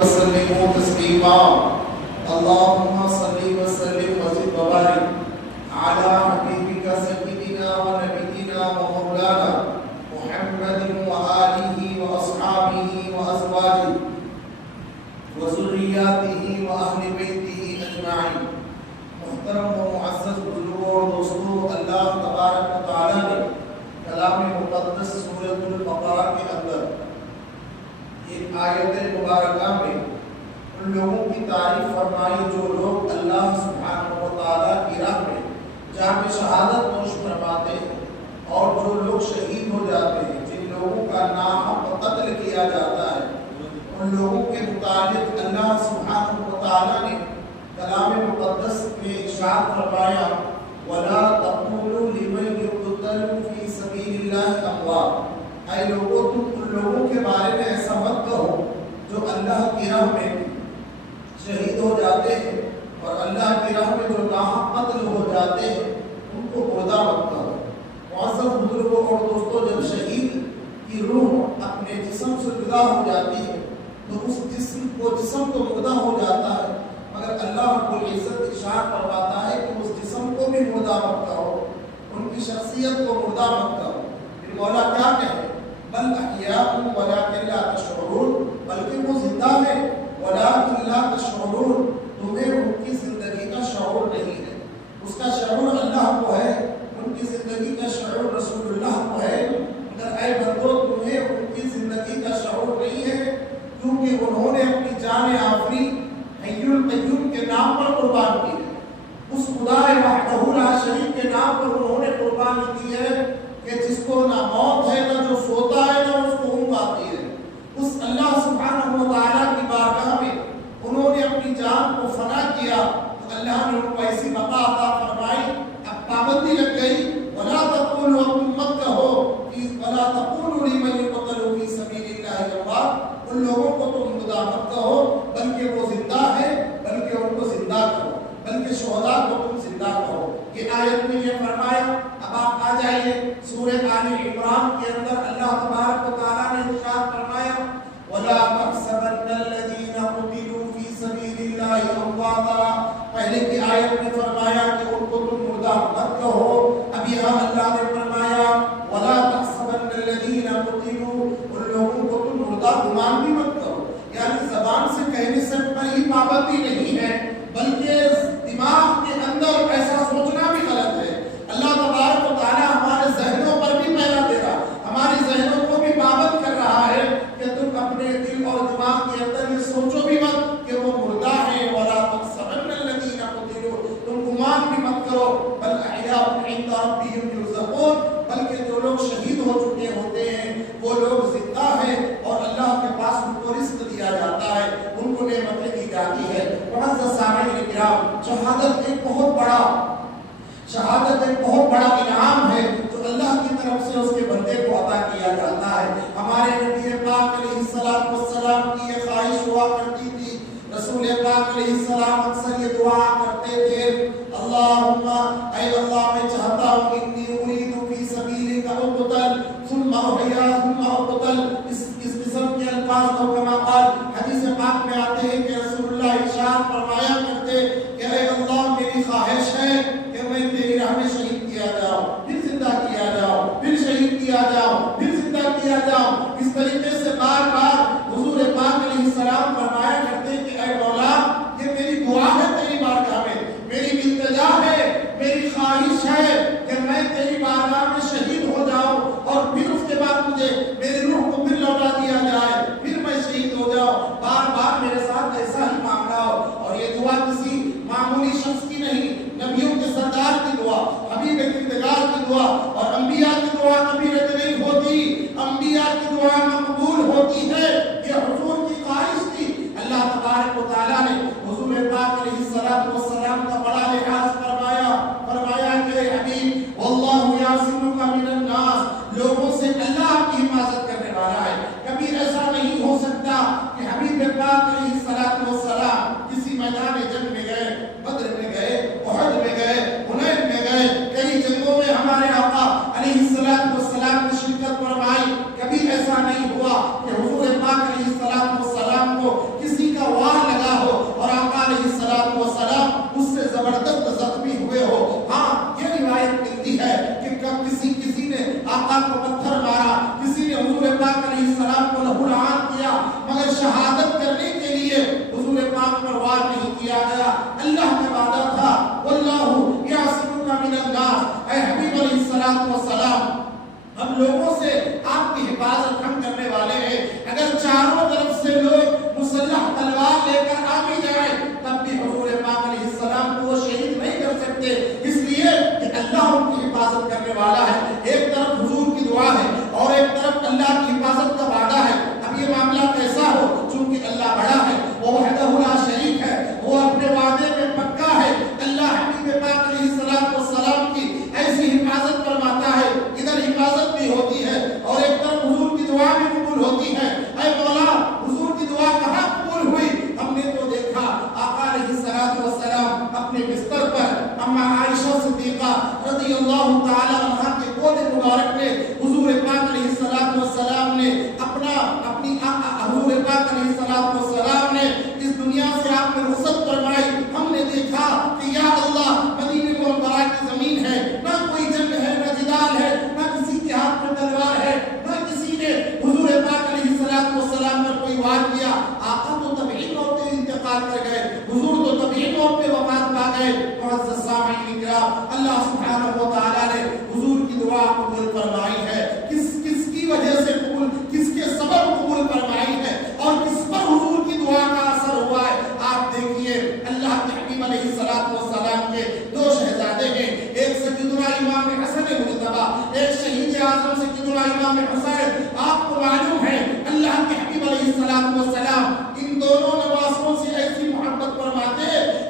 وسلموا تسليما اللهم صل وسلم وزد وبارك على حبيبك سيدنا ونبينا ومولانا محمد وآله وأصحابه وأزواجه وذرياته وأهل بيته أجمعين. محترم و معزز بزرگوں اور دوستوں، اللہ تبارک و تعالی نے کلام مقدس سورۃ البقرہ کے اندر ایک آیت مبارکہ میں ان لوگوں کی تعریف فرمائی جو لوگ اللہ سبحانہ و تعالیٰ کی راہ میں جام شہادت نوش فرماتے ہیں اور جو لوگ شہید ہو جاتے ہیں، جن لوگوں کا ناحق قتل کیا جاتا ہے، ان لوگوں کے متعلق اللہ سبحانہ و تعالیٰ نے کلام مقدس میں ارشاد فرمایا وَلَا تَقُولُوا لِمَنْ يُقْتَلُ فِي سَبِيلِ اللَّهِ أَمْوَاتٌ، اے لوگوں تم ان لوگوں کے بارے میں ایسا مت کہو جو اللہ کی راہ میں شہید ہو جاتے ہیں اور اللہ کی راہ میں جو ناحق قتل ہو جاتے ہیں ان کو مردہ مت کہو۔ معزز بزرگوں اور دوستوں، جب شہید کی روح اپنے جسم سے جدا ہو جاتی ہے تو اس جسم کو مردہ ہو جاتا ہے، مگر اللہ رب العزت ارشاد فرماتا ہے کہ اس جسم کو بھی مردہ مت کہو، ان کی شخصیت کو مردہ مت کہو۔ پھر مولا کیا کہے؟ بل احیاء ولکن لا تشعرون، بلکہ وہ زندہ ہے ولکن لا تشعرون، تمہیں ان کی زندگی کا شعور نہیں ہے۔ اس کا شعور اللہ کو ہے، ان کی زندگی کا شعور رسول اللہ کو ہے، مگر اے بندو تمہیں ان کی زندگی کا شعور نہیں ہے، کیونکہ انہوں نے اپنی جان آفری حی القیوم کے نام پر قربان کی ہے، اس خدا وحدہ لا شریک کے نام پر انہوں نے قربانی کی ہے کہ جس کو نہ موت ہے، نہ جو سوتا ہے، نہ اس کو اونگ آتی ہے۔ اس اللہ سبحانہ و تعالیٰ کی بارگاہ میں انہوں نے اپنی جان کو فنا کیا تو اللہ نے ان کو ایسی بقا عطا فرمائی۔ اب پابندی لگ گئی، وَلَا تَقُولُوا، تم مت کہو وَلَا تَقُولُوا لِمَنْ يُقْتَلُ فِي سَبِيلِ اللَّهِ أَمْوَاتٌ، ان لوگوں کو تم مردہ مت کہو بلکہ وہ زندہ ہے، بلکہ ان کو زندہ کہو، بلکہ شہداء کو تم زندہ کہو۔ یہ آیت میں یہ فرمایا۔ اب آپ آ جائیے سورہ آل عمران کے اندر اللہ تبارک و تعالیٰ نے ارشاد فرمایا وَلَا تَحْسَبَنَّ الَّذِينَ قُتِلُوا فِي سَبِيلِ اللَّهِ أَمْوَاتًا، پہلے کی آیت میں فرمایا کہ ان کو تم مردہ مت کہو، اب یہاں اللہ نے فرمایا وَلَا تَحْسَبَنَّ الَّذِينَ قُتِلُوا، ان لوگوں کو تم مردہ گمان بھی مت کرو، یعنی زبان سے کہنے سے پر ہی پابندی نہیں ہے بلکہ دماغ کے اندر ایسا سوچنا بھی غلط ہے۔ اللہ تبارک و تعالیٰ ہمارے ذہنوں پر بھی پہلا دے رہا، ہماری ذہنوں کو بھی پابند کر رہا ہے کہ تم اپنے دل اور دماغ کے اندر یہ سوچو بھی مت کہ وہ مردہ ہے۔ وَلَا تَحْسَبَنَّ الَّذِينَ قُتِلُوا، تم گمان بھی مت کرو، بل احیاء عند ربهم يرزقون، بلکہ جو لوگ شہید ہو چکے ہوتے ہیں وہ لوگ زندہ ہیں اور اللہ کے پاس ان کو رزق دیا جاتا ہے، ان کو نعمتیں دی جاتی ہے۔ معزز سامعین کرام، شہادت ایک بہت بڑا انعام ہے جو اللہ کی طرف سے اس کے بندے کو عطا کیا جاتا ہے۔ ہمارے نبی پاک علیہ الصلوۃ والسلام کی یہ خواہش ہوا کرتی تھی، رسول پاک علیہ السلام اکثر یہ دعا کرتے تھے اللہم، اے اللہ میں چاہتا ہوں انی ارید فی سبیلک اقتل ثم احیا ثم اقتل، اس قسم کے الفاظ اور کما قال حدیث پاک میں آتے ہیں کہ رسول اللہ ارشاد فرمایا کرتے کہ اے اللہ میری خواہش ہے کہ میں تیری راہ میں شہید کیا جاؤں، پھر زندہ کیا جاؤں، پھر شہید کیا جاؤں، پھر زندہ کیا جاؤں۔ اس طریقے سے بار بار حضور پاک علیہ السلام فرمایا کرتے کہ اے مولا یہ میری دعا ہے تیری بارگاہ میں، میری التجا ہے، میری خواہش ہے کہ میں تیری بارگاہ میں شہید ہو جاؤں اور پھر اس کے بعد مجھے میری روح کو پھر لوٹا دیا جائے، پھر میں شہید ہو جاؤں۔ بار بار میرے ساتھ ایسا ہی مانگا ہو، اور یہ دعا کسی معمولی شخص کی نہیں، نبیوں کے سردار کی دعا، حبیب کردگار کی دعا، اور انبیاء کی دعا کبھی رد نہیں ہوتی، انبیاء کی دعا مقبول ہوتی ہے۔ یہ حضور کی خواہش تھی۔ اللہ تبارک و تعالیٰ نے حضور پاک علیہ الصلوۃ والسلام کا بڑا لحاظ فرمایا کہ حبیب واللہ یعصمک من الناس، لوگوں سے اللہ کی حفاظت کرنے والا ہے۔ کبھی ایسا نہیں ہو سکتا کہ حبیب پاک علیہ الصلوۃ والسلام کسی میدان جنگ میں گئے، بدر میں گئے، احد میں گئے، حنین میں گئے، کئی جنگوں میں ہمارے آقا علیہ الصلوۃ والسلام نے شرکت فرمائی، کبھی ایسا نہیں ہوا کہ حضور پاک علیہ الصلوۃ والسلام کو کسی آقا کو پتھر مارا، کسی نے حضور پاک علیہ السلام کو لہو لعان کیا، مگر شہادت کرنے کے لیے حضور پاک پر وار نہیں کیا گیا۔ اللہ کا وعدہ تھا واللہ یعصمک من الناس، اے حبیب علیہ السلام ہم لوگوں سے آپ کی حفاظت ہم کرنے والے ہیں۔ اگر چاروں طرف سے لوگ مسلح تلوار لے کر آ بھی جائیں تب بھی حضور پاک علیہ السلام کو وہ شہید نہیں کر سکتے، اس لیے کہ اللہ ان کی حفاظت کرنے والا ہے۔ ایک طرف حضور کی دعا ہے اور ایک طرف اللہ کی حفاظت کا وعدہ ہے۔ اب یہ معاملہ کیسا ہو، چونکہ اللہ بڑا ہے، وہ وحدہ لا شریک ہے، وہ اپنے وعدے میں پکا ہے۔ اللہ حبیب پاک علیہ السلام کی ایسی حفاظت فرماتا ہے، ادھر حفاظت بھی ہوتی ہے اور ایک طرف حضور کی دعا بھی قبول ہوتی ہے۔ اے مولا، حضور کی دعا کہاں قبول ہوئی؟ ہم نے تو دیکھا آقا علیہ السلام اپنے بستر پر اما عائشہ صدیقہ رضی اللہ تعالی عنہا کے گود مبارک میں حضور پاک علیہ السلام نے اپنی حضور پاک علیہ السلام نے اس دنیا سے آپ نے رخصت فرمائی۔ ہم نے دیکھا کہ یا اللہ، مدینہ منورہ کی زمین ہے، نہ کوئی جنگ ہے، نہ جدال ہے، نہ کسی کے ہاتھ میں تلوار ہے، نہ کسی نے حضور پاک علیہ السلام پر کوئی وار کیا۔ آقا تو طبیعی موت پہ انتقال کر گئے، حضور تو طبیعی موت پہ وفات پا گئے۔ معزز سامعین کرام، اللہ سبحانہ و تعالیٰ نے حضور کی دعا قبول فرمائی ہے۔ کس کی وجہ سے قبول، کس کے سبب قبول فرمائی ہے اور کس پر حضور کی دعا کا اثر ہوا ہے؟ آپ دیکھیے، اللہ کے حبیب علیہ السلام کے دو شہزادے ہیں، ایک سیدنا امام حسن مجتبی، ایک شہید اعظم سیدنا امام حسین۔ آپ کو معلوم ہے اللہ کے حبیب علیہ السلام ان دونوں نواسوں سے ایسی محبت فرماتے،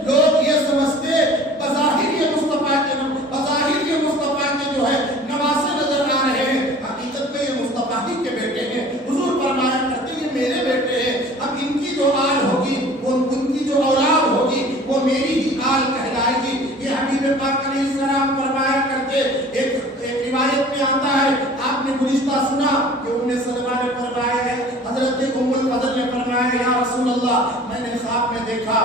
لوگ یہ سمجھتے بظاہر یہ مصطفیٰ کے جو ہے نواسے نظر آ رہے ہیں، حقیقت میں یہ مصطفیٰ ہی کے بیٹے ہیں۔ حضور فرمایا کرتے یہ میرے بیٹے ہیں، اب ان کی جو آل ہوگی، ان کی جو اولاد ہوگی وہ میری ہی آل کہلائے گی۔ یہ حبیب پاک علیہ السلام فرمایا کرتے، ایک روایت میں آتا ہے، آپ نے گزشتہ سنا کہ ام سلمہ نے فرمایا ہے، حضرت ام الفضل نے فرمایا یا رسول اللہ، میں نے خواب میں دیکھا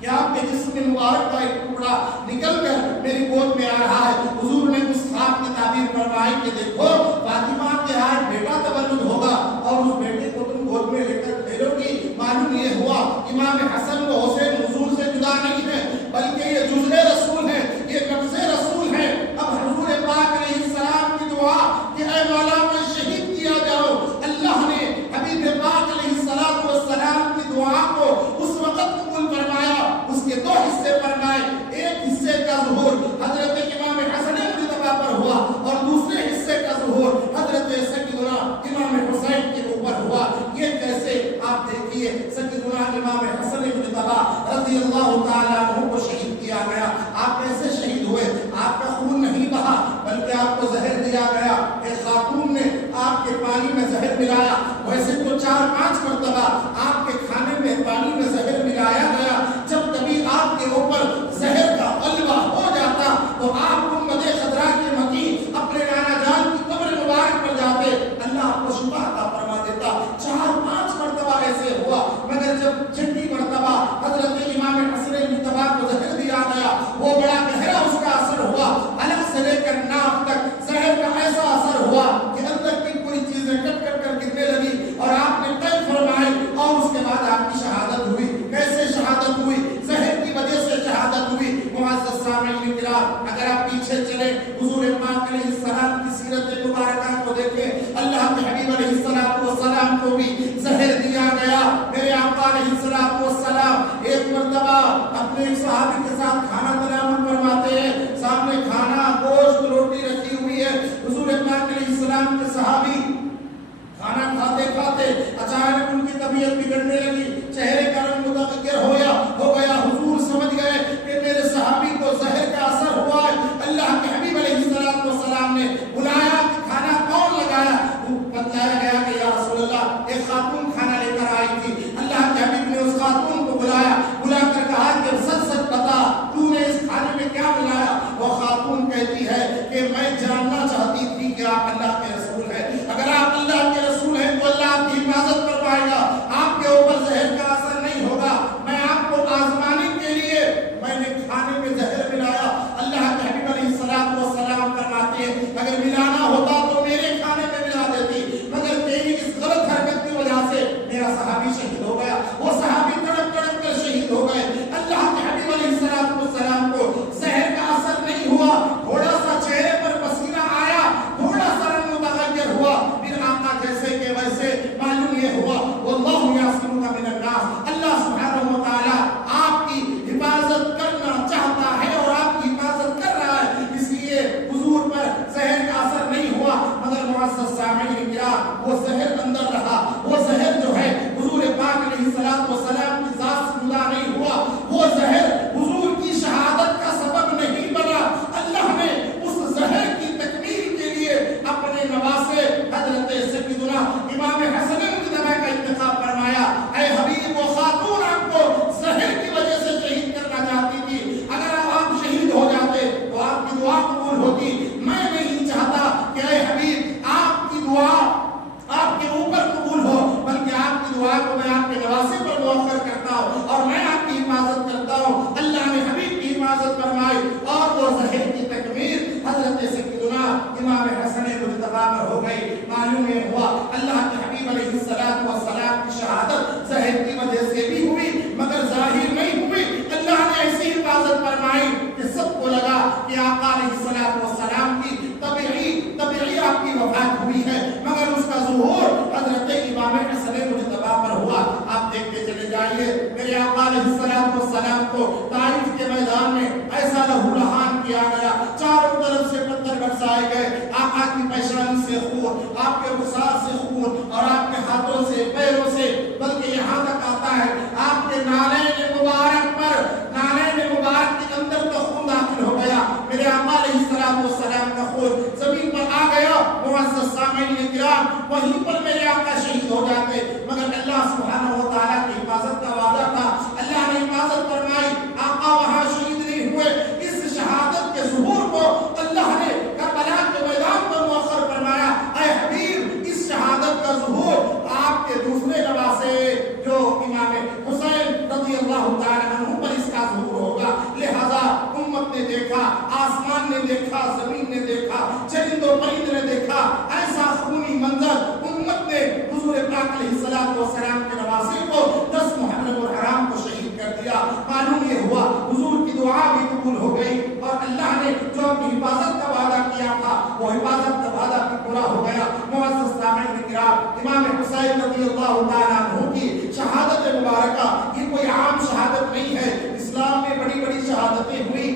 کہ آپ کے جسم مبارک کا ایک ٹکڑا نکل کر میری گود میں آ رہا ہے۔ حضور نے اس خواب کی تعبیر فرمائی کہ دیکھو فاطمہ کے ہاں بیٹا تولد ہوگا اور اس بیٹے کو تم گود میں لے کر کھیلو گی۔ معلوم یہ ہوا امام حسن و حسین حضور سے جدا نہیں ہے، بلکہ یہ جزء رسول ہے، یہ نفس رسول ہے۔ اب حضور پاک علیہ السلام کی دعا کہ اے مولا میں شہید کیا جاؤ، اللہ نے حبیب پاک علیہ السلام کی دعا کو اس وقت قبول فرمایا۔ اس کے دو حصے فرمائے، ایک حصے کا ظہور حضرت امام حسن مجتبی پر ہوا اور دوسرے حصے کا ظہور حضرت سیدنا امام حسین کے اوپر ہوا۔ یہ کیسے؟ آپ دیکھیے، سیدنا امام حسن مجتبی رضی اللہ تعالیٰ عنہ کو شہید کیا گیا۔ آپ کیسے شہید ہوئے؟ آپ کا خون نہیں بہا بلکہ آپ کو زہر دیا گیا۔ ایک خاتون نے آپ کے پانی میں زہر ملایا، ویسے تو 4-5 مرتبہ آپ کے کھانے میں پانی میں زہر ملایا گیا۔ جب کبھی آپ کے اوپر زہر کا غلبہ ہو جاتا تو آپ امت خضرا کے مکین اپنے نانا جان کی قبر مبارک پر جاتے، اللہ آپ کو شفا عطا فرما دیتا۔ 4-5 مرتبہ ایسے ہوا، مگر جب چھٹی مرتبہ حضرت امام حسن مجتبی کو زہر دیا گیا، وہ بڑا گہرا اس کا اثر ہوا، الگ سے لے کر ناف تک زہر کا ایسا اثر ہوا کہ اندر کی پوری چیزیں کٹ کٹ کر گرنے لگی اور آپ نے قید فرمائے اور اس کے بعد آپ کی شہادت ہوئی۔ کیسے شہادت ہوئی؟ زہر کی وجہ سے شہادت ہوئی۔ معزز سامعین کرام، اگر آپ پیچھے چلیں حضور پاک علیہ السلام کی سیرت مبارکہ کو دیکھیں، اللہ کے حبیب علیہ السلام کو بھی زہر دیا گیا۔ میرے آقا علیہ السلام ایک مرتبہ اپنے صحابی کے ساتھ کھانا تناول فرماتے ہیں، سامنے کھانا گوشت روٹی رکھی ہوئی ہے۔ حضور پاک علیہ السلام کے صحابی کھانا کھاتے کھاتے اچانک ان کی طبیعت بگڑنے لگی، چہرے کا رنگ متغیر ہو گیا۔ حضور سمجھ گئے کہ میرے صحابی کو زہر کا اثر ہوا ہے۔ اللہ کے حبیب علیہ السلام نے بلایا کہ کھانا کون لگایا؟ بتلایا گیا کہ یا رسول اللہ ایک خاتون کھانا لے کر آئی تھی۔ اللہ کے حبیب نے اس خاتون کو بلا کر کہا کہ سچ سچ بتا تو نے اس کھانے میں کیا ملایا؟ وہ خاتون کہتی ہے کہ میں جاننا چاہتی تھی کہ آپ اللہ کے رسول ہیں، اگر آپ اللہ کے رسول ہیں تو اللہ آپ کی حفاظت فرمائے گا، آپ کے اوپر زہر وجہ سے بھی ہوئی مگر ظاہر نہیں ہوئی. اللہ نے ایسی حفاظت فرمائی کہ سب کو لگا کہ آقا علیہ السلام کی طبعی آپ کی وفات ہوئی ہے مگر اس کا ظہور حضرت امام حسن مجتبی پر ہوا. آپ دیکھتے چلے جائیے میرے آقا علیہ السلام کو طائف کے میدان میں ایسا لہو لہان کیا گیا, چاروں طرف سے پتھر برسائے گئے, آقا کی پیشانی سے خون, آپ کے رخسار سے خون اور آپ کے ہاتھوں سے پیروں سے, بلکہ یہاں تک آتا ہے آپ کے نالین مبارک کے اندر تو خون داخل ہو گیا. میرے آقا علیہ السلام کا خون زمین پر آ گیا. معزز سامعین کرام, وہیں پر میرے آقا شہید ہو جاتے مگر اللہ سبحانہ و تعالیٰ کی حفاظت کا وعدہ تھا, اللہ نے حفاظت فرمائی. آقا وہاں شہید نہیں ہوئے, اس شہادت کے ظہور کو اللہ نے کربلا کے میدان پر مؤخر فرمایا. اے حبیب, اس شہادت کا ظہور آپ کے دوسرے نواسے جو امام حسین رضی اللہ تعالیٰ عنہ پر اس کا ظہور ہوگا. لہذا امت نے دیکھا, آسمان نے دیکھا, زمین نے دیکھا, چرند و پرند نے دیکھا, ایسا خونی منظر. امت نے حضور پاک علیہ السلام کے نواسے کو 10 محرم الحرام کو شہید کر دیا. معلوم یہ ہوا حضور کی دعا بھی قبول ہو گئی اور اللہ نے جو اپنی حفاظت کا وعدہ کیا تھا وہ حفاظت کا وعدہ بھی پورا ہو گیا. معزز سامعین کرام, امام حسین رضی اللہ تعالیٰ عنہ کی شہادت مبارکہ یہ کوئی عام شہادت نہیں ہے. اسلام میں بڑی بڑی شہادتیں ہوئی.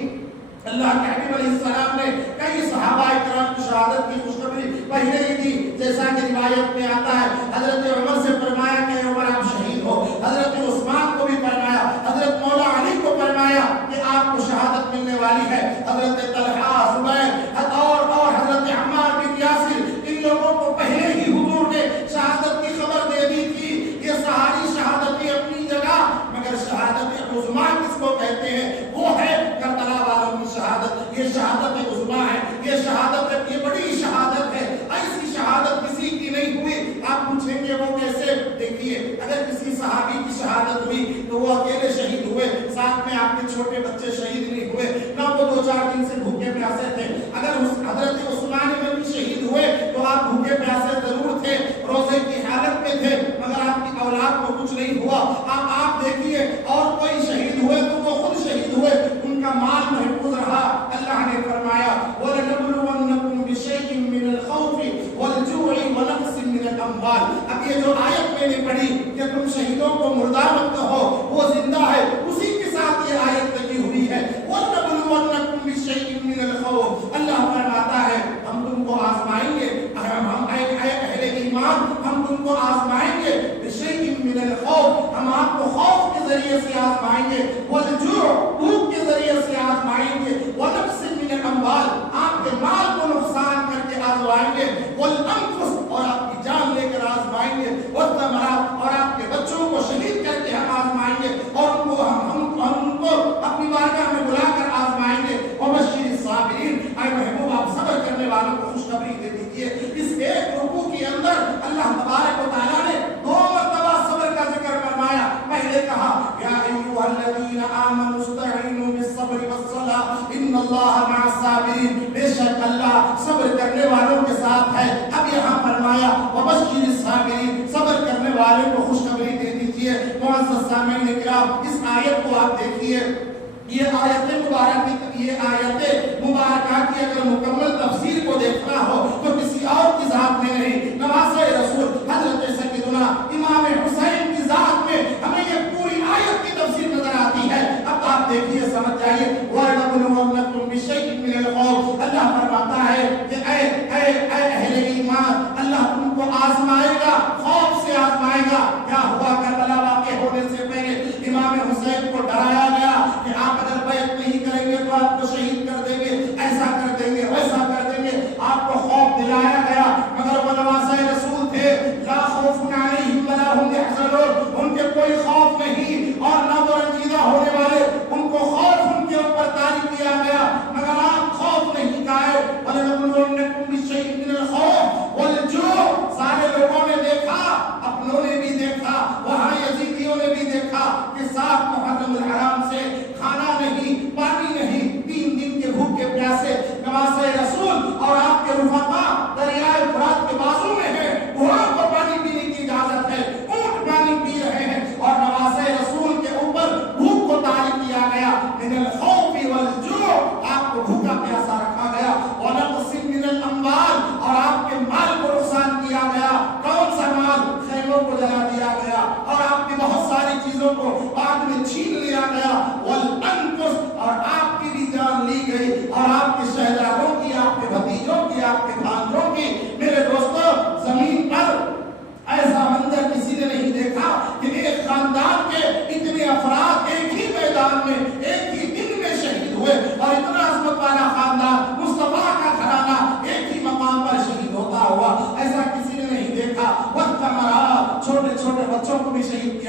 اللہ کے حبیب علیہ السلام نے کئی صحابہ کرام کی شہادت کی خوشخبری پہلے ہی دی. جیسا کہ روایت میں آتا ہے حضرت عمر سے فرمایا کہ عمر آپ شہید ہو, حضرت عثمان کو بھی فرمایا, حضرت مولا علی کو فرمایا کہ آپ کو شہادت ملنے والی ہے. حضرت طلحہ, زبیر اور حضرت عمار بن یاسر, ان لوگوں کو پہلے ہی حضور نے شہادت کی خبر دے دی تھی. یہ ساری شہادتیں اپنی جگہ مگر شہادت عظمیٰ کس کو کہتے ہیں وہ ہے کربلا والوں کی شہادت. یہ شہادت عظمیٰ ہے, یہ شہادت ہے, یہ بڑی شہادت ہے. ایسی شہادت کسی کی نہیں ہوئی. آپ پوچھیں گے وہ کیسے؟ دیکھیے اگر کسی صحابی کی شہادت ہوئی تو وہ اکیلے شہید ہوئے, ساتھ میں آپ کے چھوٹے بچے شہید نہیں ہوئے, نہ وہ 2-4 دن سے بھوکے پیاسے تھے. اگر حضرت عثمان بن شہید ہوئے تو آپ بھوکے پیاسے ضرور تھے, روزے کی حالت میں تھے مگر آپ کی اولاد کو کچھ نہیں ہوا. آپ دیکھیے اور کوئی شہید ہوئے تو وہ خود شہید ہوئے, ان کا مال محفوظ رہا. اللہ نے فرمایا وَلَنَبْلُوَنَّكُمْ بِشَيْءٍ مِّنَ الْخَوْفِ وَالْجُوعِ وَنَقْصٍ مِّنَ الْأَمْوَالِ. اب یہ جو آیت میں نے پڑھی کہ تم شہیدوں کو مردہ مت کہو, وہ زندہ ہے, اسی کے ساتھ یہ آیت لگی ہوئی ہے. وَلَنَبْلُوَنَّكُمْ بِشَيْءٍ مِّنَ الْخَوْفِ. اللہ فرماتا ہے ہم تم کو آزمائیں گے, اے اہل ایمان ہم تم کو آزمائیں گے. بِشَيْءٍ مِّنَ الْخَوْفِ, ہم آپ کو خوف کے ذریعے سے آزمائیں گے. وَالْجُوعِ, بھوک کے ذریعے سے آزمائیں گے. وَنَقْصٍ مِّنَ الْأَمْوَالِ, آپ کے مال کو نقصان کر کے آزمائیں گے. وَالْأَنفُسِ, اور آپ کی جان لے کر آزمائیں گے. وَالثَّمَرَاتِ, اور آپ کے بچوں کو شہید کر کے ہم آزمائیں گے اور ان کو اپنی بارگاہ میں بلا کر آزمائیں گے. وَبَشِّرِ الصَّابِرِينَ, اے محبوب آپ صبر کرنے والوں کو خوشخبری دے دیجیے. اس ایک رکوع کے اندر اللہ تبارک و تعالیٰ نے 2 مرتبہ صبر کا ذکر فرمایا. پہلے کہا یا ایھا الذین آمنوا استعینوا بالصبر والصلاۃ ان اللہ مع الصابرین, بے شک اللہ صبر کرنے والوں کے ساتھ ہے. اب یہاں فرمایا وبشر الصابرین, صبر کرنے والوں کو خوشخبری دے دیجیے. معزز سامعین کرام, اس آیت کو آپ دیکھیے, یہ آیت مبارکہ کی اگر مکمل تفسیر کو دیکھنا ہو تو کسی اور کی ذات میں نہیں, نواسۂ رسول حضرت سیدنا امام حسین کی ذات میں ہمیں یہ پوری آیت کی تفسیر نظر آتی ہے. اب آپ دیکھیے, سمجھ جائیے. وَلَنَبْلُوَنَّكُمْ بِشَيْءٍ مِّنَ الْخَوْفِ, اللہ فرماتا ہے کہ اے اہل ایمان, اللہ تم کو آزمائے گا, خوف سے آزمائے گا. کیا ہوا کربلا واقع ہونے سے پہلے امام حسین کو ڈرایا گیا کہ آپ اگر بیعت نہیں کریں گے تو آپ کو شہید کر دیں گے, ایسا کر دیں گے, ویسا کر دیں گے. آپ کو خوف دلایا گیا مگر وہ نواسۂ رسول تھے,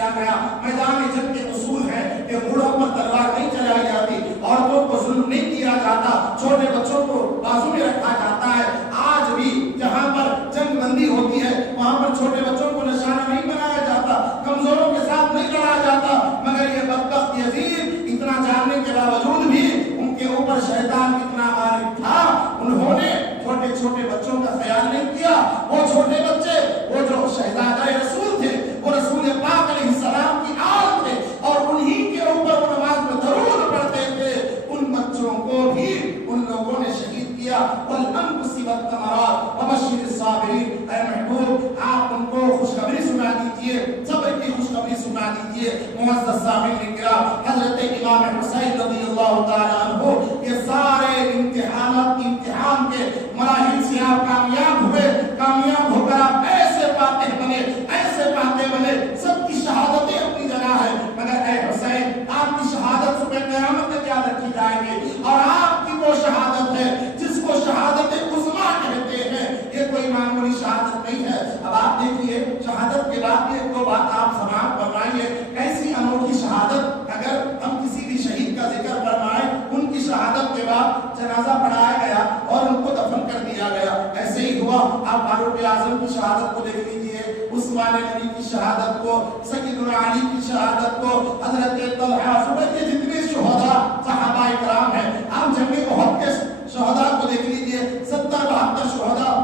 دیا گیا. میدان جنگ کے اصول ہیں کہ گھوڑوں پر تلوار نہیں چلائی جاتی, عورتوں کو ظلم نہیں کیا جاتا, چھوٹے بچوں کو بازو میں رکھا جاتا ہے. آج بھی جہاں پر جنگ بندی ہوتی ہے وہاں پر چھوٹے بچوں کو نشانہ نہیں بنایا جاتا, کمزوروں کے ساتھ نہیں لڑایا جاتا. مگر یہ بدبخت یزید اتنا جاننے کے باوجود بھی ان کے اوپر شیطان اتنا غالب تھا, انہوں نے چھوٹے چھوٹے بچوں کا خیال نہیں کیا. وہ چھوٹے بچے, وہ جو شہزادہ رسول تھے, وہ رسول پاک علیہ السلام کی آل تھے, اور انہی کے اوپر وہ نماز میں درود پڑھتے تھے. ان بچوں کو بھی ان لوگوں نے شہید کیا. وَالْأَنفُسِ وَالثَّمَرَاتِ وَبَشِّرِ الصَّابِرِينَ. اے محبوب آپ ان کو خوشخبری سنا دیجئے, صبر کی خوشخبری سنا دیجئے. معزز سامعین کرام, حضرت امام حسین رضی اللہ تعالیٰ عنہ یہ سارے امتحان کے مراحل سے آپ کامیاب ہوئے. کامیاب ہو کر آپ ایسے فاتح بنے, ایسے فاتح بنے. سب کی شہادتیں اپنی جگہ ہے, مگر اے حسین آپ کی شہادت صبح قیامت میں کیا رکھی جائے گی, اور آپ کی وہ شہادت ہے جس کو شہادت عظمیٰ کہتے ہیں. یہ کوئی معمولی شہادت نہیں ہے. اب آپ دیکھیے شہادت کے بعد ایک دو بات آپ سماعت فرمائیے. ایسی انوکھی شہادت اگر ہم کسی بھی شہید کا ذکر فرمائیں, ان کی شہادت کے بعد جنازہ پڑھایا گیا اور ان کو دفن کر دیا گیا. ایسے ہی ہوا. آپ فاروق اعظم کی شہادت کو دیکھ لیجیے, عثمان غنی کی شہادت کو, سیدنا علی کی شہادت کو, حضرت طلحہ, زبیر کے جتنے شہداء صحابہ کرام ہیں, آپ جنگ احد کے شہداء کو دیکھ لیجیے. 70-72 شہداء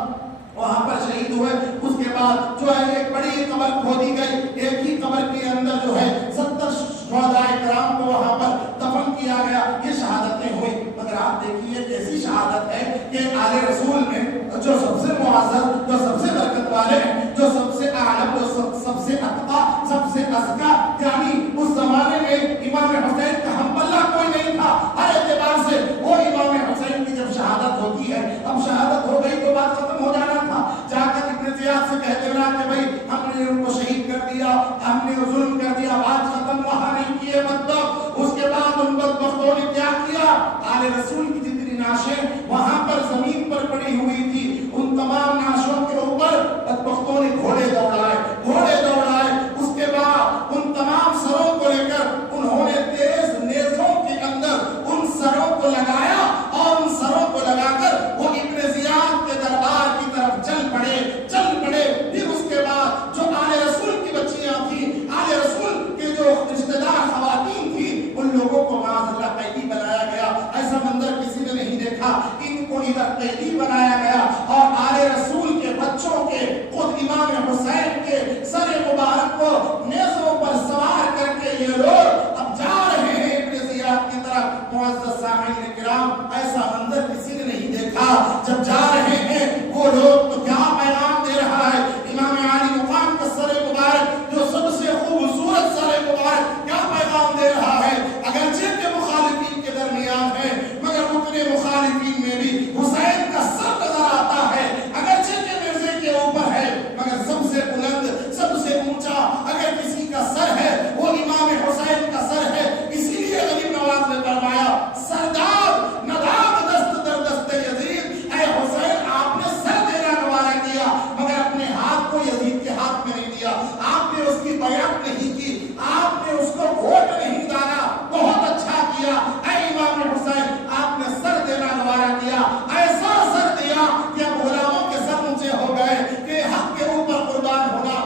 وہاں پر شہید ہوئے. اس کے بعد جو ہے ایک بڑی قبر کھودی گئی, ایک ہی قبر کے اندر جو ہے 70 شہداء کرام کو وہاں پر دفن کیا گیا. یہ شہادتیں ہوئی. مگر آپ دیکھیے کیسی شہادت ہے کہ آل رسول میں جو سب سے معزز, جو سب سے برکت والے ہیں, جو سب سے اعلی, جو سب سے اتقی, سب سے ازکا, یعنی اس زمانے میں امام حسین کا ہم پلہ کوئی نہیں تھا ہر اعتبار سے. وہ امام حسین کی جب شہادت ہوتی ہے, اب شہادت ہو گئی تو بات ختم ہو جانا تھا. جا کر ابن زیاد سے کہتے ہیں کہ بھائی ہم نے ان کو شہید کر دیا, ہم نے ظلم کر دیا, بات ختم. وہاں نہیں کیے بدبخت. اس کے بعد ان بدبختوں نے کیا کیا, آل رسول کی جتنی نعشیں وہاں پر زمین پر پڑی ہوئی تھی, ان تمام نعشوں کے اوپر بدبختوں نے گھوڑے دوڑائے, گھوڑے دوڑائے. اس کے بعد ان تمام سروں کو لے کر انہوں نے تیز نیزوں کے اندر ان سروں کو لگایا, اور ان سروں کو لگا کر وہ ابن زیاد کے دربار کی طرف چل پڑے. پھر اس کے بعد جو آل رسول کی بچیاں تھیں, آل رسول کے جو رشتہ دار خواتین تھیں, ان لوگوں کو معاذ اللہ قیدی بنایا گیا. ایسا منظر کسی نے نہیں دیکھا. ان کو ادھر قیدی بنایا گیا, اور آل رسول کے بچوں کے, خود امام حسین کے سر مبارک کو نیزوں پر سوار کر کے یہ لوگ اب جا رہے ہیں ابن زیاد کی طرف. معزز سامعین کرام, ایسا منظر کسی نے نہیں دیکھا. جب جا رہے ہیں وہ لوگ تو کیا پیغام دے رہا ہے امام علی مقام کا سر مبارک, جو سب سے خوبصورت سر مبارک, کیا پیغام دے رہا ہے. اگرچہ کے مخالفین کے درمیان ہے, مگر اتنے مخالفین میں بھی حسین کا سر نظر آتا ہے. اگرچہ کے مرزے کے اوپر ہے, مگر سب سے بلند, سب سے اونچا اگر کسی کا سر ہے وہ امام حسین کا سر ہے. اسی لیے غریب نواز نے فرمایا, سردار نداد دست در دست یزید, اے حسین آپ نے سر دینا گوارا کیا, مگر اپنے ہاتھ کو یزید کے ہاتھ میں نہیں دیا. آپ نے اس کی بیعت نہیں کی, آپ نے اس کو ووٹ نہیں ڈالا. بہت اچھا کیا اے امام حسین, آپ نے سر دینا گوارا کیا. ایسا سر دیا کہ اب غلاموں کے سر اونچے ہو گئے کہ حق کے اوپر قربان ہونا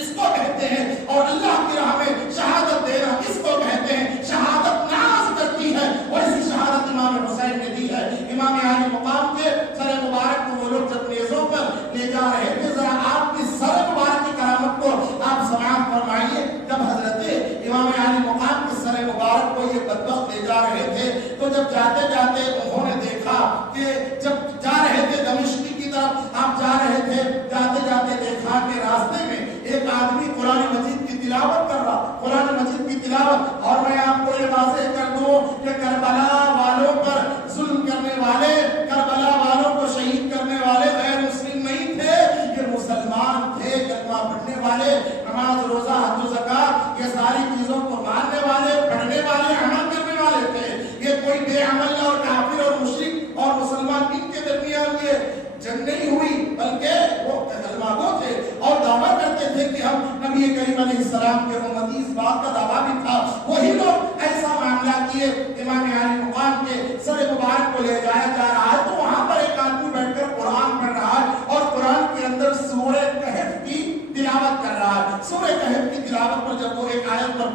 اس کو کہتے ہیں, اور اللہ کی راہ میں شہادت دینا اس کو کہتے ہیں. شہادت ناز کرتی ہے, اور اسی شہادت امام حسین نے دی ہے. امام علی مقام کے سر مبارک کو وہ لوگ جب نیزوں پر لے جا رہے تھے, ذرا آپ کی سر مبارک کی کرامت کو آپ سماعت فرمائیے. جب حضرت امام علی مقام کے سر مبارک کو یہ بدبخت لے جا رہے تھے, تو جب جاتے جاتے انہوں نے دیکھا کہ جب جا رہے تھے دمشق کی طرف, آپ جا رہے تھے, جاتے جاتے دیکھا کہ راستے میں ایک آدمی قرآن مجید کی تلاوت کر رہا, قرآن مجید کی تلاوت. اور میں آپ کو یہ واضح کر دوں کہ کربلا والوں پر ظلم کرنے والے, کربلا والوں کو شہید کرنے والے غیر مسلم نہیں تھے, یہ مسلمان تھے, کلمہ پڑھنے والے, نماز روزہ حج و زکات یہ ساری چیزوں کو ماننے والے, پڑھنے والے, عمل کرنے والے تھے. یہ کوئی بے عمل اور کافر اور مشرک اور مسلمان ان کے درمیان یہ جنگ نہیں ہوئی, بلکہ وہ کلمہ گو تھے اور دعویٰ کرتے تھے کہ ہم نبی کریم علیہ السلام کے امتی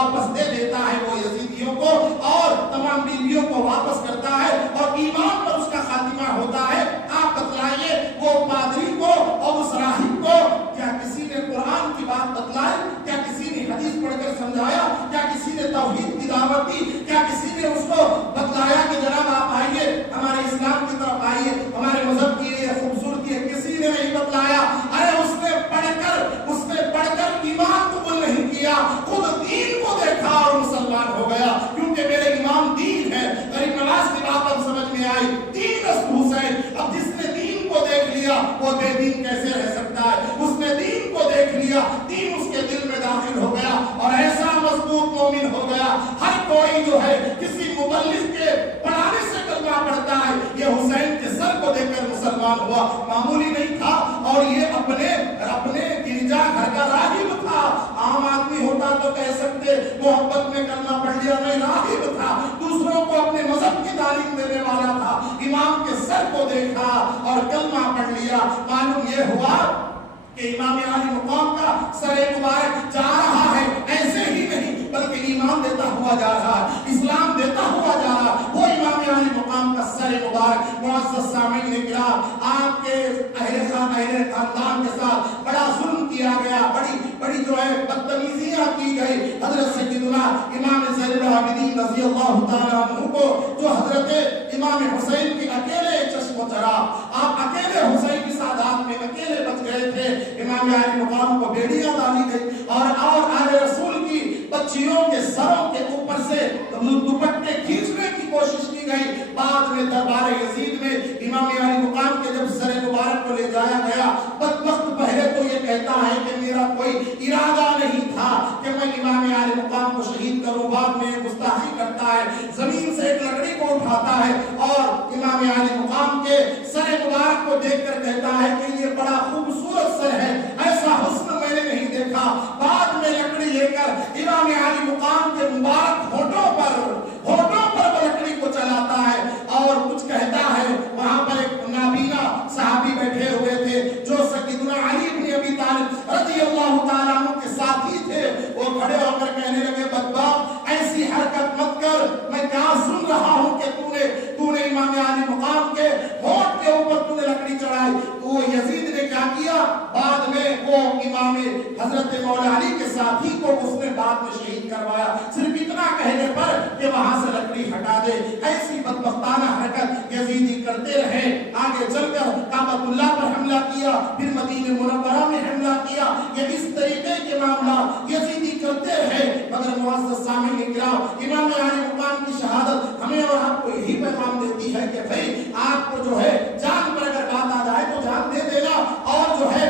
واپس دے دیتا ہے وہ یزیدیوں کو اور تمام بیویوں کو واپس کرتا ہے اور ایمان پر اس کا خاتمہ ہوتا ہے. آپ بتلائیے وہ پادری کو اور اس راہب کو کیا کسی نے قرآن کی بات بتلائی؟ کیا کسی نے حدیث پڑھ کر سمجھایا؟ کیا کسی نے توحید کی دعوت دی؟ کیا کسی نے اس کو بتلایا کہ جناب آپ آئیے ہمارے اسلام کی طرف آئیے، ہمارے مذہب کی یہ خوبصورتی ہے؟ کسی نے نہیں بتلایا. ارے اس نے پڑھ کر ایمان قبول نہیں کیا، خود دین کو دیکھا اور مسلمان ہو گیا. کیونکہ میرے امام دین ہے. غریب نواز کی بات اب سمجھ میں آئی. دین حسین. اب جس نے دین کو دیکھ لیا وہ بے دین کیسے رہ سکتا ہے؟ اس نے دین کو دیکھ لیا، دین اس کے دل میں داخل ہو گیا اور ایسا مضبوط مومن ہو گیا. ہر کوئی جو ہے کسی مبلغ کے پڑھانے سے کلمہ پڑھتا ہے. یہ حسین کے سر کو دیکھ کر مسلمان ہوا. معمولی نہیں تھا اور یہ اپنے گرجا گھر کا راہب تھا. عام آدمی ہوتا تو کہہ سکتے محبت میں کلمہ پڑھ لیا. نہیں، راہب تھا، دوسروں کو اپنے مذہب کی تعلیم دینے والا تھا. امام کے سر کو دیکھا اور کلمہ پڑھ لیا. معلوم یہ ہوا کہ امام عالی مقام کا سر مبارک جا رہا ہے. ایسے ہی نہیں بلکہ ایمان دیتا ہوا جا رہا ہے، اسلام دیتا ہوا جا رہا ہے. وہ امام عالی مقام کا سر مبارک. معزز سامعین کرام، آپ کے اہل خاندان کے ساتھ بڑا ظلم کیا گیا، بڑی جو ہے بدتمیزیاں کی گئی. حضرت سیدنا امام زین العابدین رضی اللہ تعالیٰ عنہ کو جو حضرت امام حسین کے اکیلے چشم و چراغ، آپ اکیلے حسین کی سعادت میں اکیلے بچ گئے تھے. امام عالی مقام کو بیڑیاں ڈالی گئی اور آل رسول کی بچیوں کے سروں کے اوپر سے دوپٹے کھینچنے کی کوشش کی گئی. بعد میں دربار یزید میں امام عالی مقام کے جب سر مبارک کو لے جایا گیا، بدبخت پہلے تو یہ کہتا ہے کہ میرا کوئی ارادہ نہیں تھا کہ میں امام عالی مقام کو شہید کروں. بعد میں گستاخی کرتا ہے، زمین سے ایک لکڑی کو اٹھاتا ہے اور امام عالی مقام کے سر مبارک کو دیکھ کر کہتا ہے کہ یہ بڑا خوبصورت سر ہے، ایسا حسن میں نے نہیں دیکھا. بعد میں لکڑی لے کر امام عالی مقام کے مبارک ہونٹوں پر وہ لکڑی کو چلاتا ہے اور کچھ کہتا ہے. وہاں پر ایک نابینا صحابی بیٹھے ہوئے تھے جو سیدنا علی بن ابی طالب رضی اللہ تعالیٰ عنہ کے ساتھی تھے. وہ کھڑے ہو کر کہنے لگے بدبخت ایسی حرکت مت کر، میں کیا سن رہا ہوں کہ تو نے امام علی مقام کے ہونٹ کے اوپر تو نے لکڑی چڑھائی. وہ یزید نے کیا کیا؟ بعد میں وہ امام حضرت مولا علی کے ساتھی کو اس نے بعد میں شہید کروایا، صرف اتنا کہنے پر کہ وہاں سے لکڑی ہٹا دے. ایسی بدبختانہ حرکت یزیدی کرتے رہے. آگے چل کر کعبۃ اللہ پر حملہ کیا، پھر مدینہ منورہ میں حملہ کیا. یہ اس طریقے کے معاملات یزیدی کرتے رہے. مگر معزز سامعین کرام، امام علی مقام کی شہادت ہمیں اور آپ کو یہی پیغام دیتی ہے کہ بھئی آپ کو جو ہے جان پر اگر بات آ جائے تو جان دے دینا اور جو ہے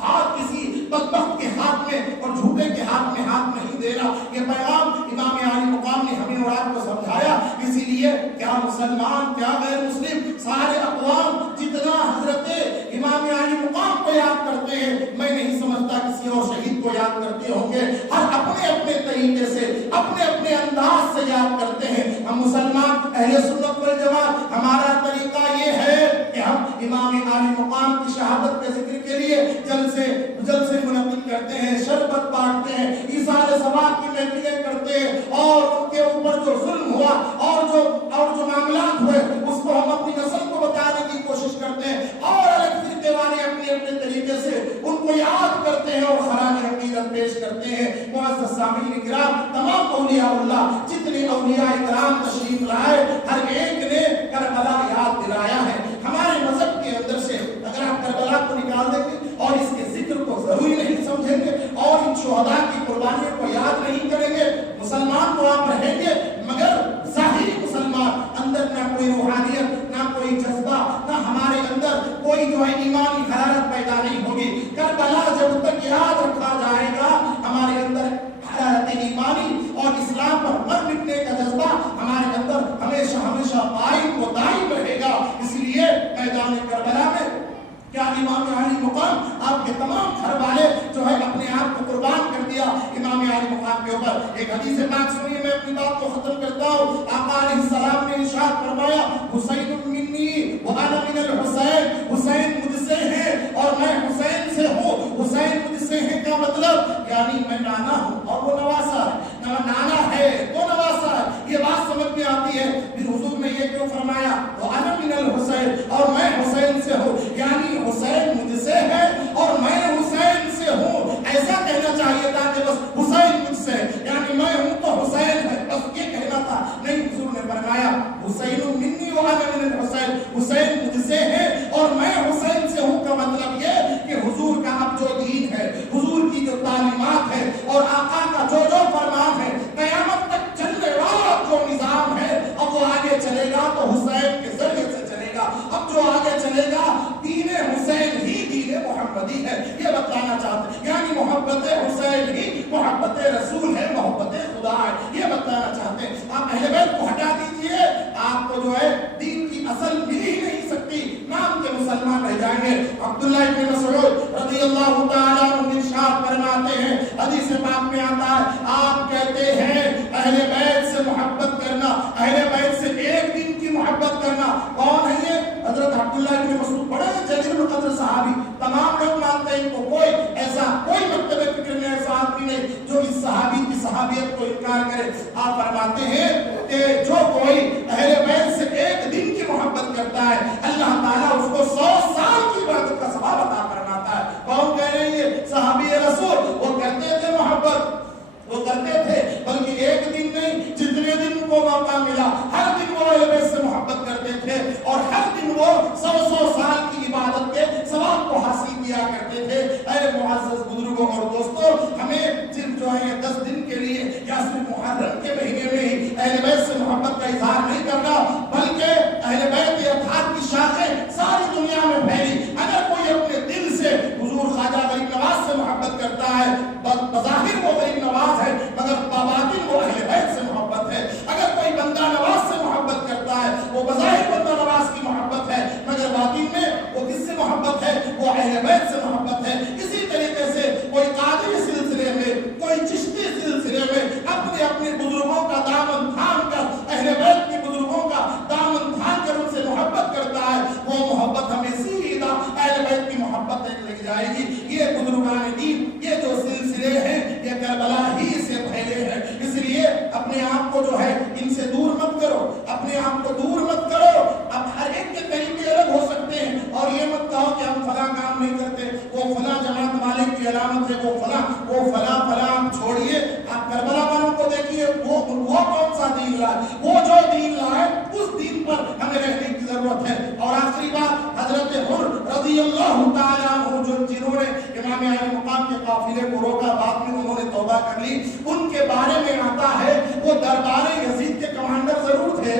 ہاتھ کسی بدبخت کے ہاتھ میں اور جھوٹے کے ہاتھ میں ہاتھ نہیں دینا. یہ پیغام امام علی مقام نے ہمیں اور آپ کو سمجھایا. اسی لیے کیا مسلمان کیا غیر مسلم سارے اقوام جتنا حضرت امام علی مقام کو یاد کرتے ہیں، میں نہیں سمجھتا کسی اور شہید کو یاد کرتے ہوں گے. ہر اپنے طریقے سے اپنے انداز سے یاد کرتے ہیں. ہم مسلمان اہل سنت والجماعت ہمارا طریقہ یہ ہے کہ ہم امام علی مقام کی شہادت کے ذکر کے لیے جلسے منعقد کرتے ہیں، شربت بانٹتے ہیں، ایثار ثواب کی محفلیں کرتے ہیں اور ان کے اوپر جو ظلم ہوا اور جو معاملات ہوئے اس کو ہم اپنی نسل کو بتانے کی کوشش کرتے ہیں اور الگ فرقے والے اپنے طریقے سے ان کو یاد کرتے ہیں اور خراج عقیدت پیش کرتے ہیں. معزز سامعین کرام، تمام اولیاء اللہ جتنے اولیاء کرام تشریف لائے ہر ایک نے کربلا یاد دلایا ہے. ہمارے مذہب کے اندر سے اگر آپ کربلا کو نکال دیں گے اور اس کے ذکر کو ضروری نہیں سمجھیں گے اور ان شہداء کی قربانیوں کو یاد نہیں کریں گے، مسلمان تو آپ رہیں گے مگر ظاہری مسلمان، اندر نہ کوئی روحانیت، نہ کوئی جذبہ، نہ ہمارے اندر کوئی جو ہے ایمانی حرارت پیدا نہیں ہوگی. کربلا جب تک یاد رکھا جائے گا ہمارے اندر حرارت ایمانی اور اسلام پر مر مٹنے کا جذبہ ہمارے اندر ہمیشہ قائم و دائم رہے گا. اس لیے میدان کربلا میں کیا امام علی مقام آپ کے تمام گھر والے جو ہے اپنے آپ کو قربان کر دیا امام علی مقام کے اوپر. ایک حدیث پاک سنیے، میں اپنی بات کو ختم کرتا ہوں. آقا علیہ السلام نے ارشاد فرمایا حسین منی وانا من الحسین، حسین مجھ سے ہے اور میں حسین سے ہوں. حسین مجھ سے ہے کا مطلب یعنی میں نانا ہوں اور وہ نواسا ہے، نانا ہے تو نواسا ہے، یہ بات سمجھ میں آتی ہے۔ پھر حضور نے یہ کیوں فرمایا وَأَنَا مِنَ الْحُسَيْنِ، اور میں حسین سے ہوں، یعنی حسین مجھ سے ہے اور میں حسین سے ہوں۔ ایسا کہنا چاہیے تھا کہ بس حسین مجھ سے، یعنی میں ہوں تو حسین ہے، بس یہ کہنا تھا، نہیں، حضور نے فرمایا حسین منی وَأَنَا مِنَ الْحُسَيْنِ، حسین مجھ سے ہے اور میں حسین سے ہوں کا مطلب یہ کہ حضور کا اب جو دین ہے، حضور کی جو تعلیمات ہے اور آقا کا جو فرمان ہے، قیامت تک چلنے والا جو نظام ہے، اب وہ آگے چلے گا تو حسین کے ذریعے سے چلے گا۔ اب جو آگے چلے گا دین حسین ہی دین محمدی ہے، یہ بتانا چاہتے ہیں، یعنی محبت حسین ہی محبت رسول ہے، محبت خدا ہے، یہ بتانا چاہتے ہیں۔ آپ اہل بیت کو ہٹا دیجئے، آپ کو جو ہے دین کی اصل مل ہی نہیں سکتی، نام کے مسلمان رہ جائیں گے۔ عبداللہ ابن مسعود رضی اللہ تعالیٰ عنہ ارشاد فرماتے ہیں، حدیث پاک میں آتا ہے، آپ کہتے ہیں اہل بیت سے محبت کرنا، اہل بیت سے ایک دن کی محبت کرنا، کون ہے یہ؟ حضرت عبداللہ ابن مسعود بڑے جلیل القدر صحابی، تمام لوگ مانتے ہیں ان کو، کوئی ایسا کوئی مکتب فکر میں ایسا آدمی نہیں جو اس صحابی کی صحابیت کو انکار کرے۔ آپ فرماتے ہیں کہ جو کوئی اہل بیت سے ایک دن کی محبت کرتا ہے، اللہ تعالیٰ اس کو 100 سال کی عبادت کا ثواب عطا فرماتا ہے۔ کون کہہ رہے ہیں یہ؟ صحابی رسول، وہ کرتے تھے محبت، وہ کرتے تھے، بلکہ ایک دن نہیں، جتنے دن کو موقع ملا ہر دن وہ اہل بیت سے محبت کرتے تھے اور ہر دن وہ 100 سال کی عبادت کے ثواب کو حاصل کیا کرتے تھے۔ اے معزز بزرگوں اور دوستوں، ہمیں صرف جو ہے یہ 10 دن کے لیے یا صرف محرم کے مہینے میں ہی اہل بیت سے محبت کا اظہار نہیں کرنا، بلکہ اہل بیت اطہار کی شاخیں ساری دنیا میں پھیلی۔ اگر کوئی اپنے دل سے حضور خواجہ غریب نواز سے محبت کرتا ہے، بظاہر وہ غریب نواز ہے مگر باطن وہ اہل بیت سے محبت ہے۔ اگر کوئی بندہ نواز سے محبت کرتا ہے، وہ بظاہر بندہ نواز کی محبت ہے مگر باطن میں وہ کس سے محبت ہے؟ وہ اہل بیت سے محبت ہے۔ اسی طریقے سے کوئی قادری سلسلے میں، کوئی چشتی سلسلے میں اپنے اپنے بزرگوں کا دامن تھام کر، اہل بیت کے بزرگوں کا دامن تھام کر ان سے محبت کرتا ہے، وہ محبت ہمیں سیدھا اہل بیت کی محبت تک لے جائے گی۔ یہ بزرگان دین، یہ جو سلسلے ہیں یہ کربلا ہی سے پھیلے ہیں، اس لیے اپنے آپ کو جو ہے ان سے دور مت کرو، اپنے آپ کو دور مت کرو۔ اب ہر ایک کے طریقے الگ ہو سکتے ہیں اور یہ مت کہو کہ ہم فلاں کام نہیں کرتے، وہ فلاں جماعت والے کی علامت ہے، وہ فلاں آپ چھوڑیے۔ آپ کربلا والوں کو دیکھیے، وہ کون سا دین لائے، وہ جو دین لائے اس دین پر ہمیں رہنے کی ضرورت ہے۔ اور آخری بات، حضرت حر رضی اللہ تعالیٰ عنہ جنہوں نے امام علی مقام کے قافلے کو روکا، بعد میں انہوں نے توبہ کر لی، ان کے بارے میں آتا ہے وہ دربار یزید کے کمانڈر ضرور تھے،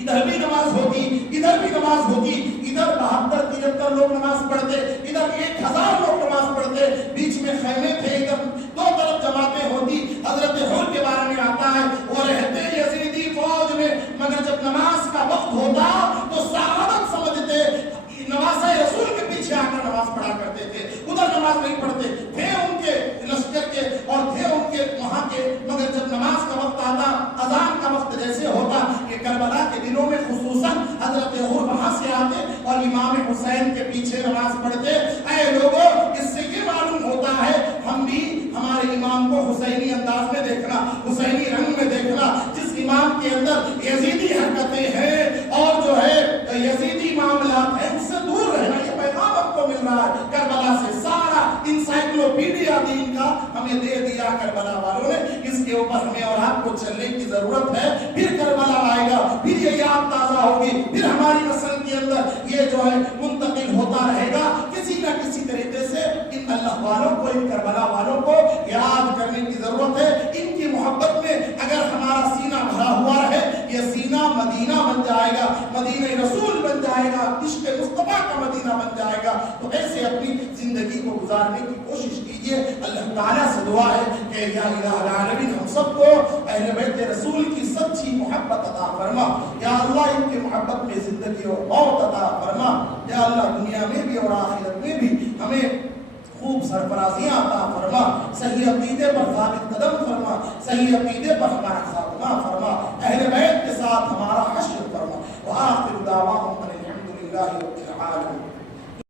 ادھر بھی نماز ہوتی، ادھر بھی نماز ہوتی، ادھر 72-73 لوگ نماز پڑھتے، ادھر 1000 لوگ نماز پڑھتے، بیچ میں خیمے تھے، ادھر دو طرف جماعتیں ہوتی۔ حضرت حر کے بارے میں آتا ہے وہ رہتے یزیدی فوج میں، مگر جب نماز کا وقت ہوتا تو سعادت سمجھتے، نواسہ رسول کے پیچھے آ کر نماز پڑھا کرتے تھے، ادھر نماز نہیں پڑھتے تھے، ان کے لشکر کے اور تھے ان کے وہاں کے، مگر جب نماز کا وقت آتا، اذان کا وقت جیسے ہوتا کہ کربلا کے دنوں میں خصوصاً حضرت حر وہاں سے آتے اور امام حسین کے پیچھے نماز پڑھتے۔ اے لوگوں، اس سے یہ معلوم ہوتا ہے ہم بھی ہمارے امام کو حسینی انداز میں دیکھنا، حسینی رنگ میں دیکھنا، جس امام کے اندر یزیدی حرکتیں ہیں اور جو ہے یزیدی معاملات ہیں اس سے دور رہنا، یہ پیغام ہم کو مل رہا ہے کربلا سے۔ سارا انسائکلوپیڈیا دین کا ہمیں دے دیا کربلا والوں نے، اس کے اوپر ہمیں اور آپ کو چلنے کی ضرورت ہے۔ پھر کربلا آئے گا، پھر یہ یاد تازہ ہوگی، پھر ہماری نسل کے اندر یہ جو ہے منتقل ہوتا رہے گا، کسی نہ کسی طریقے سے ان اللہ والوں کو، ان کربلا والوں کو یاد کرنے کی ضرورت ہے۔ ان کی محبت میں اگر ہمارا سینہ بھرا ہوا رہے، یہ سینہ مدینہ بن جائے گا، مدینہ رسول بن جائے گا، عشق مصطفیٰ کا مدینہ بن جائے گا۔ تو ایسے اپنی زندگی کو گزارنے کی کوشش کیجئے۔ اللہ تعالیٰ سے دعا ہے کہ یا الہ العالمین ہم سب کو اہل بیت رسول کی سچی محبت عطا فرما۔ یا اللہ ان کی محبت میں زندگی اور موت عطا فرما۔ یا اللہ دنیا میں بھی اور آخرت میں بھی ہمیں خوب سرفرازیاں عطا فرما، صحیح عقیدے پر ثابت قدم فرما، صحیح عقیدے پر ہمارا خاتمہ فرما، اہل بیت کے ساتھ ہمارا حشر فرما۔ وآخر دعواہم ان الحمد للہ رب العالمین۔